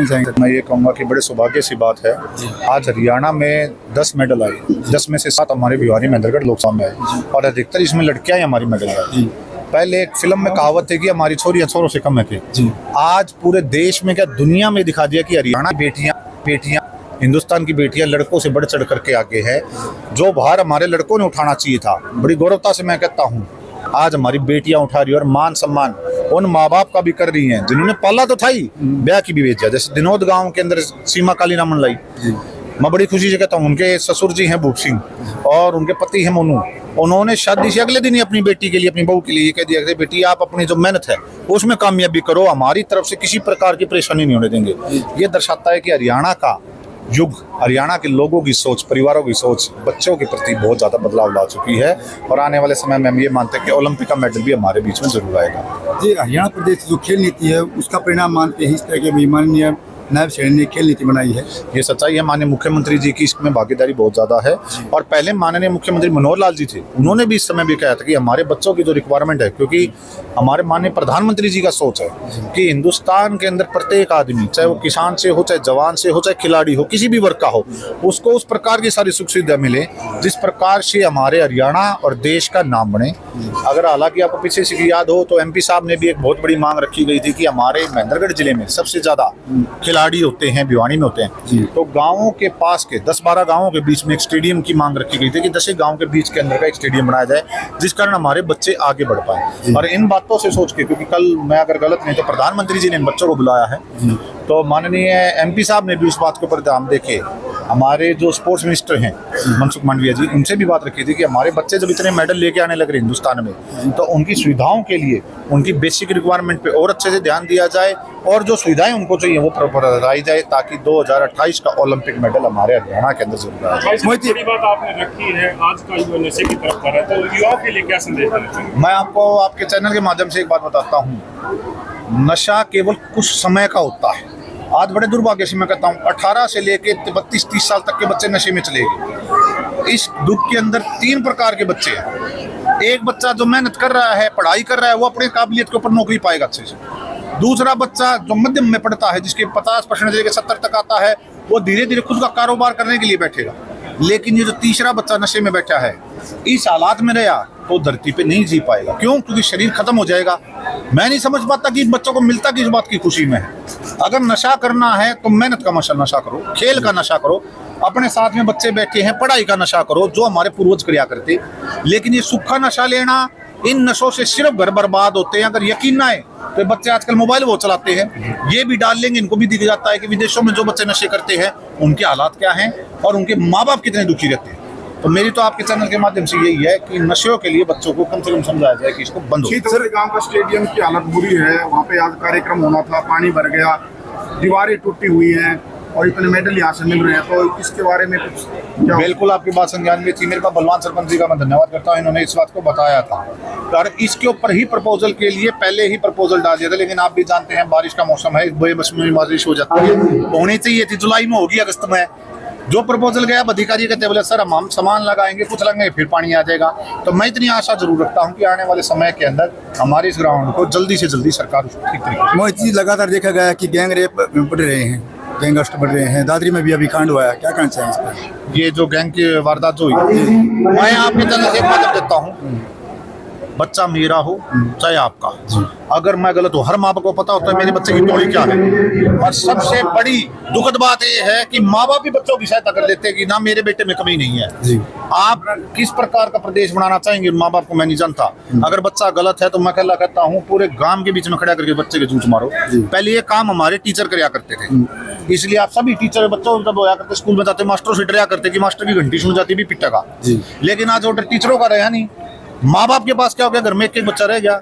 कहना चाहेंगे? मैं ये कहूँगा कि बड़े सौभाग्य सी बात है, आज हरियाणा में 10 मेडल आए, 10 में से 7 हमारे भिवानी महेंद्रगढ़ लोकसभा में आए और अधिकतर इसमें लड़कियां ही हमारी मेडल आई। पहले एक फिल्म में कहावत थी कि हमारी छोरियां छोरों से कम है थी। आज पूरे देश में क्या दुनिया में दिखा दिया कि हरियाणा बेटियां हिंदुस्तान की बेटियां लड़कों से बढ़ चढ़ करके आगे है। जो भार हमारे लड़कों ने उठाना चाहिए था, बड़ी गौरवता से मैं कहता हूँ आज हमारी बेटियां उठा रही है और मान सम्मान उन माँ बाप का भी कर रही हैं जिन्होंने पाला तो था ही, ब्याह की भी भेजा। जैसे दिनोद गांव के अंदर सीमा काली रामन लाई, मैं बड़ी खुशी से कहता हूँ उनके ससुर जी हैं भूप सिंह और उनके पति हैं मोनू। उन्होंने शादी से अगले दिन ही अपनी बेटी के लिए, अपनी बहू के लिए ये कह दिया कि बेटी आप अपनी जो मेहनत है उसमें कामयाबी करो, हमारी तरफ से किसी प्रकार की परेशानी नहीं होने देंगे। ये दर्शाता है कि हरियाणा का युग, हरियाणा के लोगों की सोच, परिवारों की सोच बच्चों के प्रति बहुत ज़्यादा बदलाव ला चुकी है और आने वाले समय में हम ये मानते हैं कि ओलंपिक का मेडल भी हमारे बीच में जरूर आएगा। जी, हरियाणा प्रदेश जो खेल नीति है उसका परिणाम मानते हैं इस तरह के माननीय नायब शहर ने खेल नीति बनाई है। ये सच्चाई है, माननीय मुख्यमंत्री जी की इसमें भागीदारी बहुत ज़्यादा है और पहले माननीय मुख्यमंत्री मनोहर लाल जी थे, उन्होंने भी इस समय भी कहा था कि हमारे बच्चों की जो रिक्वायरमेंट है, क्योंकि हमारे माननीय प्रधानमंत्री जी का सोच है कि हिंदुस्तान के अंदर प्रत्येक आदमी, चाहे वो किसान से हो, चाहे जवान से हो, चाहे खिलाड़ी हो, किसी भी वर्ग का हो, उसको उस प्रकार की सारी सुख सुविधा मिले जिस प्रकार से हमारे हरियाणा और देश का नाम बने। अगर हालांकि आपको पीछे से याद हो तो MP साहब ने भी एक बहुत बड़ी मांग रखी गई थी कि हमारे महेंद्रगढ़ जिले में सबसे ज़्यादा खिलाड़ी होते हैं, भिवानी में होते हैं, तो गांवों के पास के 10-12 गांवों के बीच में एक स्टेडियम की मांग रखी गई थी कि 10 गांव के बीच के अंदर का एक स्टेडियम बनाया जाए जिस कारण हमारे बच्चे आगे बढ़ पाए। और इन बातों से सोच के, क्योंकि कल मैं अगर गलत नहीं तो प्रधानमंत्री जी ने इन बच्चों को बुलाया है, तो माननीय MP साहब ने भी उस बात के ऊपर ध्यान देके हमारे जो स्पोर्ट्स मिनिस्टर हैं मनसुख मांडविया जी, उनसे भी बात रखी थी कि हमारे बच्चे जब इतने मेडल लेके आने लग रहे हिंदुस्तान में, तो उनकी सुविधाओं के लिए, उनकी बेसिक रिक्वायरमेंट पे और अच्छे से ध्यान दिया जाए और जो सुविधाएं उनको चाहिए वो कराई जाए ताकि 2028 का ओलंपिक मेडल हमारे हरियाणा के अंदर जरूर आए। बड़ी बात आपने रखी है, आज का युवा नशे की तरफ बढ़ रहा है, तो युवाओं के लिए क्या संदेश देना चाहिए? मैं आपको आपके चैनल के माध्यम से एक बात बताता हूँ, नशा केवल कुछ समय का होता है। आज बड़े दुर्भाग्य से मैं कहता हूँ 18 से लेके 32-30 साल तक के बच्चे नशे में चले गए। इस दुख के अंदर 3 प्रकार के बच्चे हैं। एक बच्चा जो मेहनत कर रहा है, पढ़ाई कर रहा है, वो अपनी काबिलियत के ऊपर नौकरी पाएगा अच्छे से। दूसरा बच्चा जो मध्यम में पढ़ता है, जिसके 50% से लेकर 70 तक आता है, वो धीरे धीरे खुद का कारोबार करने के लिए बैठेगा। लेकिन ये जो तीसरा बच्चा नशे में बैठा है, इस हालात में रहा तो धरती पे नहीं जी पाएगा। क्यों? क्योंकि शरीर खत्म हो जाएगा। मैं नहीं समझ पाता कि बच्चों को मिलता किस बात की खुशी में है। अगर नशा करना है तो मेहनत का नशा करो, खेल का नशा करो, अपने साथ में बच्चे बैठे हैं, पढ़ाई का नशा करो जो हमारे पूर्वज किया करते। लेकिन ये सूखा नशा लेना, इन नशों से सिर्फ घर बर्बाद होते हैं। अगर यकीन ना है तो बच्चे आजकल मोबाइल वो चलाते हैं, ये भी डाल लेंगे, इनको भी दिख जाता है कि विदेशों में जो बच्चे नशे करते हैं उनके हालात क्या हैं और उनके माँ बाप कितने दुखी रहते हैं। तो मेरी तो आपके चैनल के माध्यम से यही है कि नशों के लिए बच्चों को कम से कम समझाया जाए कि इसको बंद हो। सर, गांव का स्टेडियम की हालत बुरी है, वहाँ पे आज कार्यक्रम होना था, पानी भर गया, दीवारें टूटी हुई हैं और इतने मेडल यहाँ से मिल रहे हैं, तो इसके बारे में कुछ क्या? बिल्कुल आपकी बात संज्ञान में थी। मेरे पास बलवान सरपंच जी का मैं धन्यवाद करता हूँ, इन्होंने इस बात को बताया था और इसके ऊपर ही प्रपोजल के लिए पहले ही प्रपोजल डाल दिया था। लेकिन आप भी जानते हैं बारिश का मौसम है, बेबस में बारिश हो जाती है, होनी चाहिए थी जुलाई में, होगी अगस्त में। जो प्रपोजल गया अधिकारी कहते बोले सर हम सामान लगाएंगे, कुछ लगेंगे, फिर पानी आ जाएगा। तो मैं इतनी आशा जरूर रखता हूँ कि आने वाले समय के अंदर हमारे इस ग्राउंड को जल्दी से जल्दी सरकार ठीक तरीके। मोहित जी, लगातार देखा गया कि गैंग रेप बढ़ रहे हैं, गैंगस्ट बढ़ रहे हैं, दादरी में भी अभी कांड हुआ है, क्या कहना चाहिए इस पर? ये जो गैंग की वारदात जो हुई, मैं आपके चैनल से एक बात देता हूँ, बच्चा मेरा हो चाहे आपका, अगर मैं गलत हूँ, हर माँ बाप को पता होता है मेरे बच्चे की टोली क्या है। और सबसे बड़ी दुखद बात यह है कि माँ बाप भी बच्चों की सहायता कर देते हैं कि ना मेरे बेटे में कमी नहीं है। आप किस प्रकार का प्रदेश बनाना चाहेंगे माँ बाप को मैं नहीं जानता। अगर बच्चा गलत है तो मैं कहता हूँ पूरे गांव के बीच में खड़ा करके बच्चे के जूठ मारो। पहले ये काम हमारे टीचर किया करते थे, इसलिए आप सभी टीचर बच्चों जब होया करते स्कूल में जाते मास्टरों से डरा करते कि मास्टर की घंटी सुन जाती भी पिटा का। लेकिन आज ऑर्डर टीचरों का रहा नहीं, माँ बाप के पास क्या हो गया, घर में एक बच्चा रह गया।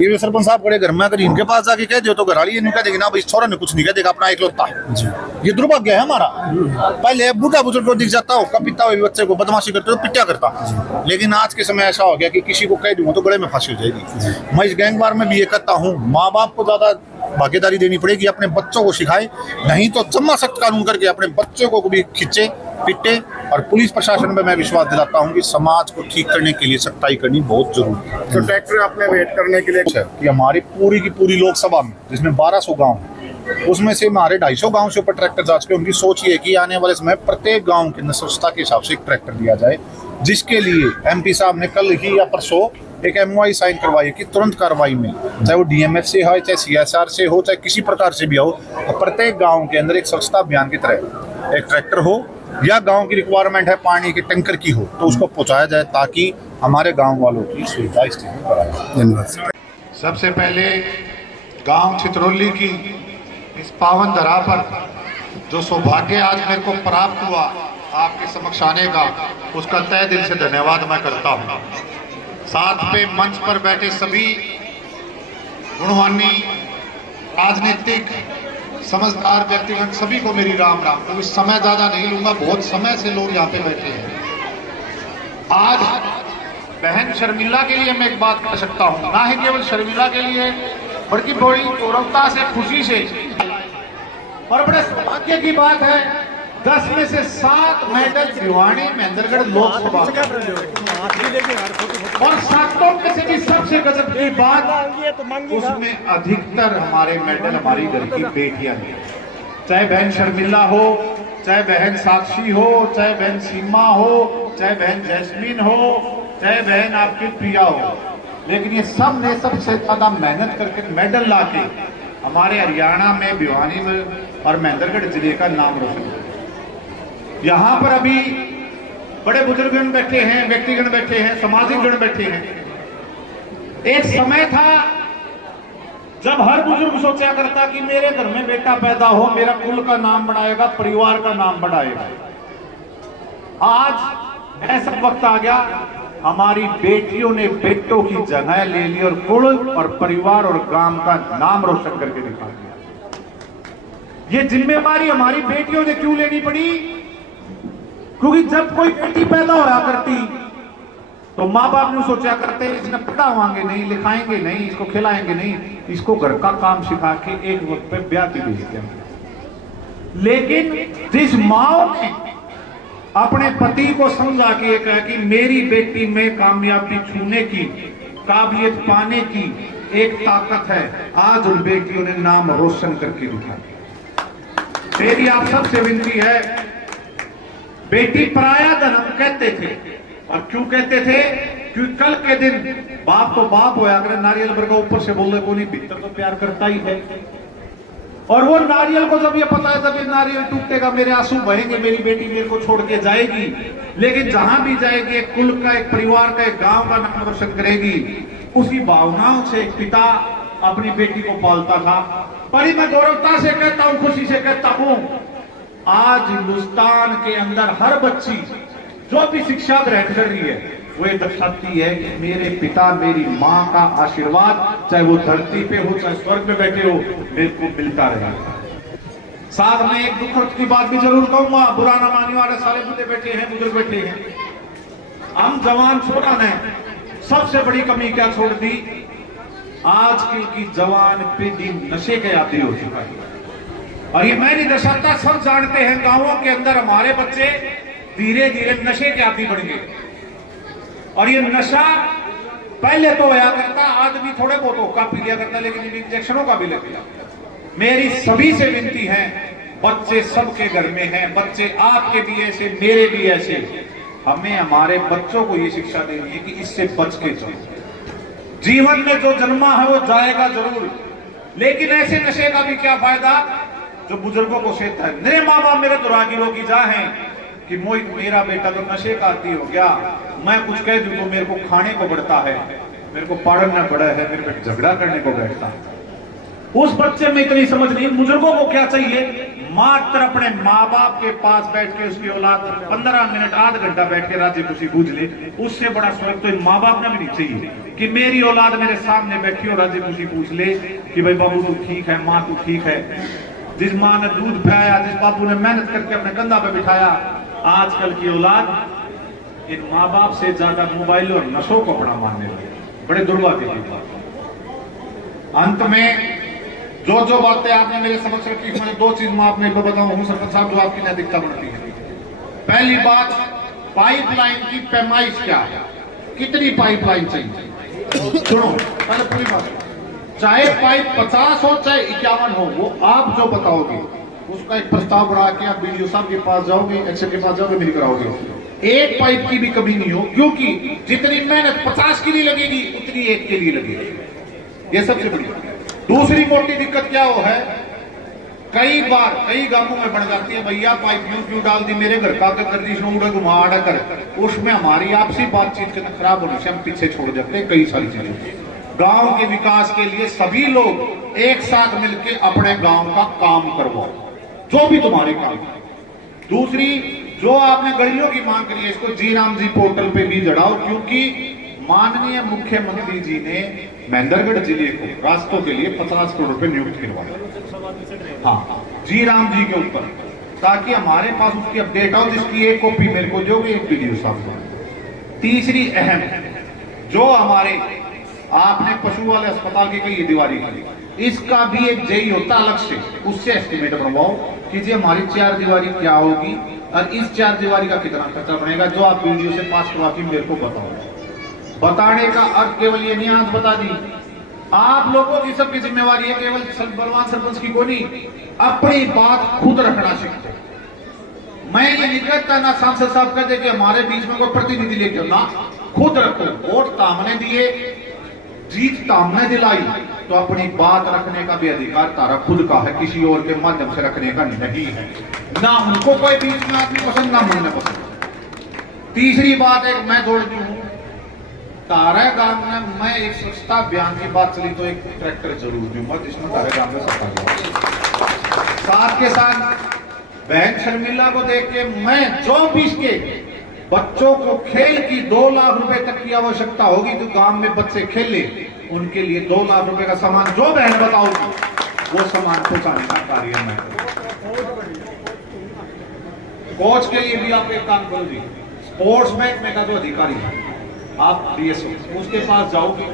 ये सरपंच साहब बड़े घर में अगर इनके पास जाके कह दो तो घर वाली नहीं कह देगी ना भाई छोरा ने कुछ नहीं कह देगा, अपना इकलौता है। ये दुर्भाग्य है हमारा। पहले बूढ़ा बुजुर्ग को दिख जाता हो कपिता हुए बच्चे को बदमाशी करते हो पिट्या करता, लेकिन आज के समय ऐसा हो गया कि किसी को कह दूंगा तो गले में फांसी हो जाएगी। मैं इस गैंगवार में भी ये कहता हूँ माँ बाप को ज्यादा भागीदारी देनी पड़ेगी, अपने बच्चों को सिखाए, नहीं तो जम्मा सख्त कानून करके अपने बच्चों को भी खींचे पिटे। और पुलिस प्रशासन में मैं विश्वास दिलाता हूँ कि समाज को ठीक करने के लिए सख्ताई करनी बहुत जरूरी है। तो ट्रैक्टर अपने वेट करने के लिए कि हमारी पूरी की पूरी लोकसभा में जिसमें 1200 गांव उसमें से हमारे 250 गांव से ऊपर ट्रैक्टर जा चुके। उनकी सोच ये है कि आने वाले समय प्रत्येक गांव के स्वच्छता के हिसाब से एक ट्रैक्टर दिया जाए, जिसके लिए एमपी साहब ने कल ही या परसों एक MOI साइन करवाई कि तुरंत कार्रवाई में, चाहे वो DMF से हो, चाहे CSR से हो, चाहे किसी प्रकार से भी हो, तो प्रत्येक गाँव के अंदर एक स्वच्छता अभियान की तरह एक ट्रैक्टर हो, या गांव की रिक्वायरमेंट है पानी के टैंकर की हो तो उसको पहुंचाया जाए, ताकि हमारे गांव वालों की सुविधा इस चीज़ में बढ़ाए। धन्यवाद। सबसे पहले गांव चित्रौली की इस पावन धरा पर जो सौभाग्य आज मेरे को प्राप्त हुआ आपके समक्ष आने का, उसका तहे दिल से धन्यवाद मैं करता हूं। साथ पे मंच पर बैठे सभी गुणवानी राजनीतिक समझदार व्यक्तिगण सभी को मेरी राम राम। क्योंकि समय ज्यादा नहीं लूंगा, बहुत समय से लोग यहाँ पे बैठे हैं। आज बहन शर्मिला के लिए मैं एक बात कर सकता हूँ, ना ही केवल शर्मिला के लिए बल्कि बड़ी गौरवता से, खुशी से, और बड़े सौभाग्य की बात है 10 में से 7 मेडल भिवानी महेंद्रगढ़ लोकसभा और 7 में से भी सबसे गजब की बात, उसमें अधिकतर हमारे मेडल हमारी घर की बेटियां हैं। चाहे बहन शर्मिला हो, चाहे बहन साक्षी हो, चाहे बहन सीमा हो, चाहे बहन जैस्मीन हो, चाहे बहन आपकी प्रिया हो, लेकिन ये सब ने सबसे ज्यादा मेहनत करके मेडल लाके हमारे हरियाणा में, भिवानी में और महेंद्रगढ़ जिले का नाम रोशन किया। यहाँ पर अभी बड़े बुजुर्गगण बैठे हैं, व्यक्तिगण बैठे हैं, सामाजिक गण बैठे हैं। एक समय था जब हर बुजुर्ग सोचा करता कि मेरे घर में बेटा पैदा हो, मेरा कुल का नाम बढ़ाएगा, परिवार का नाम बढ़ाएगा। आज ऐसा वक्त आ गया, हमारी बेटियों ने बेटों की जगह ले ली और कुल और परिवार और गांव का नाम रोशन करके दिखा दिया। ये जिम्मेवारी हमारी बेटियों ने क्यों लेनी पड़ी? क्योंकि जब कोई बेटी पैदा होया करती तो माँ बाप ने सोचा करते इसने पढ़ावाएंगे नहीं, लिखाएंगे नहीं, इसको खिलाएंगे नहीं, इसको घर का काम सिखा के एक वक्त पे ब्याह की भेजते हैं। लेकिन जिस माँ ने अपने पति को समझा के कहा कि मेरी बेटी में कामयाबी छूने की, काबिलियत पाने की एक ताकत है, आज उन बेटियों ने नाम रोशन करके दिखाया। मेरी आप सबसे विनती है, बेटी पराया धर्म कहते थे, और क्यों कहते थे? क्योंकि कल के दिन बाप तो बाप होया करे, नारियल वर्ग ऊपर से बोल रहे को नहीं, भीतर तो प्यार करता ही है। और वो नारियल को जब ये पता है, जब ये नारियल टूटेगा, मेरे आंसू बहेंगे, मेरी बेटी मेरे को छोड़ के जाएगी, लेकिन जहां भी जाएगी एक कुल का, एक परिवार का, एक गांव का नाम रोशन करेगी। उसी भावनाओं से एक पिता अपनी बेटी को पालता था। पर मैं गौरवता से कहता हूं, खुशी से कहता हूं, आज हिंदुस्तान के अंदर हर बच्ची जो भी शिक्षा ग्रहण कर रही है वो ये दर्शाती है कि मेरे पिता, मेरी माँ का आशीर्वाद, चाहे वो धरती पे हो, चाहे स्वर्ग में बैठे हो, मेरे को मिलता रहेगा। साथ में एक दुख की बात भी जरूर कहूंगा, बुरा ना मानने वाले सारे बूढ़े बैठे हैं, बुजुर्ग बैठे हैं। हम जवान छोड़ा ने सबसे बड़ी कमी क्या छोड़ दी? आजकल की जवान पीढ़ी नशे के आदी हो चुका है। और ये मैं नहीं दर्शाता, सब जानते हैं, गांवों के अंदर हमारे बच्चे धीरे धीरे नशे के आदी बन गए। और ये नशा पहले तो होया करता, आदमी थोड़े बहुत होका पी लिया करता, लेकिन इंजेक्शनों का भी लग गया। मेरी सभी से विनती है, बच्चे सबके घर में हैं, बच्चे आपके भी ऐसे, मेरे भी ऐसे, हमें हमारे बच्चों को ये शिक्षा देनी है कि इससे बच के चलो। जीवन में जो जन्मा है वो जाएगा जरूर, लेकिन ऐसे नशे का भी क्या फायदा जो बुजुर्गों को सेता है। मेरे माँ बाप मेरे तो राहगीरों की जा है कि मोहित मेरा बेटा तो नशे का आदी हो गया, मैं कुछ कह दूं तो मेरे को खाने को बढ़ता है, मेरे को पढ़ना पड़ा है, मेरे पे झगड़ा करने को बैठता है। उस बच्चे में इतनी समझ नहीं। बुजुर्गों को क्या चाहिए? मात्र अपने माँ बाप के पास बैठ के उसकी औलाद 15 मिनट, आध घंटा बैठ के राजी खुशी बूझ ले, उससे बड़ा स्वर्ग तो माँ बाप ने भी नहीं चाहिए कि मेरी औलाद मेरे सामने बैठी हो, राजी खुशी पूछ ले कि भाई बाबू तू ठीक है, माँ तू ठीक है। जिस माँ ने दूध पिलाया, जिस बाबू ने मेहनत करके अपने कंधा पे बिठाया, आजकल की औलाद इन माँ बाप से ज्यादा मोबाइल और नशों को बड़ा मानने लगे। बड़े दुर्भाग्य की बात। अंत में जो बातें आपने मेरे समक्ष रखी, मैंने 2 चीज मैं आपने बताऊं सरपंच साहब, जो आपकी नैतिकता बढ़ती है। पहली बात, पाइपलाइन की पैमाइश क्या है, कितनी पाइपलाइन चाहिए? सुनो पहले पूरी बात। चाहे पाइप 50 हो चाहे 51 हो, वो आप जो बताओगे उसका एक प्रस्ताव बना के आप बीडीओ साहब के पास जाओगे, एक्शन के पास जाओगे, मिल कराओगे। एक पाइप की भी कमी नहीं हो, क्योंकि जितनी मेहनत 50 के लिए लगेगी उतनी एक के लिए लगेगी। ये सबसे बड़ी। दूसरी मोटी दिक्कत क्या हो है, कई बार कई गांवों में बन जाती है, भैया पाइप क्यों डाल दी मेरे घर का कर दी घुमा कर, उसमें हमारी आपसी बातचीत खराब होने से हम पीछे छोड़ जाते हैं कई सारी चीजें। गांव के विकास के लिए सभी लोग एक साथ मिलकर अपने गांव का काम करवाओ, जो भी तुम्हारे काम। दूसरी, जो आपने गलियों की मांग करी है, इसको जी राम जी पोर्टल पे भी जड़ाओ, क्योंकि माननीय मुख्यमंत्री जी ने महेंद्रगढ़ जिले को रास्तों के लिए 50 करोड़ रुपए नियुक्त करवाए, हाँ जी राम जी के ऊपर, ताकि हमारे पास उसकी अपडेट आओ, जिसकी एक कॉपी मेरे को दोगे, एक वीडियो साहब को। तीसरी अहम, जो हमारे आपने पशु वाले अस्पताल की कही दीवारी की, इसका भी एक जेई होता अलग से, उससे एस्टिमेट बनवाओ कि जी हमारी 4 दीवारी क्या होगी और इस 4 दीवारी का कितना खर्चा बनेगा, जो आप वीडियो से पास करवा के मेरे को बताओ। बताने का अर्थ केवल ये नहीं आज बता दी, आप लोगों की सबकी जिम्मेवारी है, केवल बलवान सरपंच की कोई नहीं, अपनी बात खुद रखना सीखो। मैं ये नहीं कहता ना सांसद साहब कहते कि हमारे बीच में कोई प्रतिनिधि लेके ना, खुद रखो। वोट तामने दिए, जीत तामने दिलाई, तो अपनी बात रखने का भी अधिकार तारा खुद का है, किसी और के माध्यम से रखने का नहीं है। ना उनको कोई बीच में आदमी पसंद, ना मुझे पसंद। तीसरी बात एक मैं जोड़ती हूँ, तारा गांव में मैं एक स्वच्छता अभियान की बात चली तो एक ट्रैक्टर जरूर दूंगा, जिसमें तारा गांव में सफा। साथ के साथ बहन शर्मिला को देख के मैं जो भी इसके बच्चों को खेल की 2 लाख रुपए तक की आवश्यकता होगी, तो गांव में बच्चे खेले, उनके लिए 2 लाख रुपए का सामान जो बहन बताओगी वो सामान पहुंचाने का कार्य मैं कोच के लिए भी आप एक काम करो जी, स्पोर्ट्स महकमे का जो अधिकारी है आप डीएसओ, उसके पास जाओगे,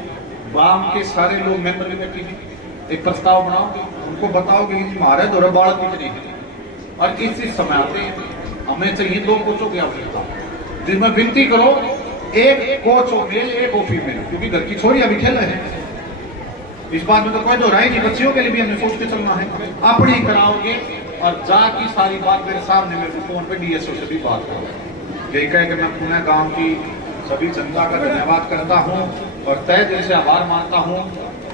गांव के सारे लोग मेंबर इकट्ठे एक प्रस्ताव बनाओगे, उनको बताओगे कि हमारे दौरा बाढ़ कितनी है और किस समय आते हैं, हमें चाहिए 2 कोचों की आवश्यकता, जिसमें विनती करो एक कोच हो मेल, एक हो फीमेल, क्योंकि घर की छोरी अभी खेल रहे हैं, इस बात में तो कोई दो राय नहीं, बच्चियों के लिए भी हमें सोच के चलना है। अपनी कराओगे और जाकी सारी बात मेरे सामने, मेरे फोन पे डीएसओ से भी बात करो। यही कह के मैं पुनः गांव की सभी जनता का धन्यवाद करता हूं और तहे दिल से आभार मानता हूं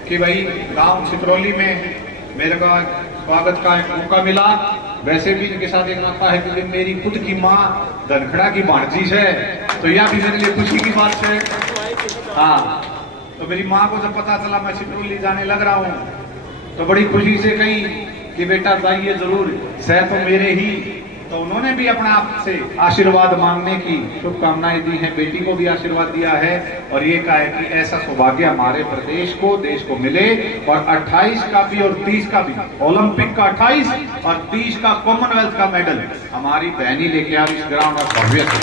कि भाई गांव छितरौली में मेरे को स्वागत का एक मौका मिला। वैसे भी इनके साथ एक नाता है कि मेरी खुद की माँ धनखड़ा की भांजी है, तो यह भी मेरे लिए खुशी की बात है। हाँ, तो मेरी माँ को जब पता चला मैं छितरौली जाने लग रहा हूँ तो बड़ी खुशी से कही कि बेटा जाइए जरूर, सह तो मेरे ही, तो उन्होंने भी अपना आपसे आशीर्वाद मांगने की शुभकामनाएं दी हैं, बेटी को भी आशीर्वाद दिया है और ये कहा है कि ऐसा सौभाग्य हमारे प्रदेश को, देश को मिले और 28 का भी और 30 का भी, ओलंपिक का 28 और 30 का कॉमनवेल्थ का मेडल हमारी बहनी लेके आ इस ग्राउंड और भव्य से।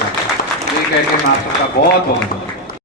ये कह के मैं आप सबका बहुत बहुत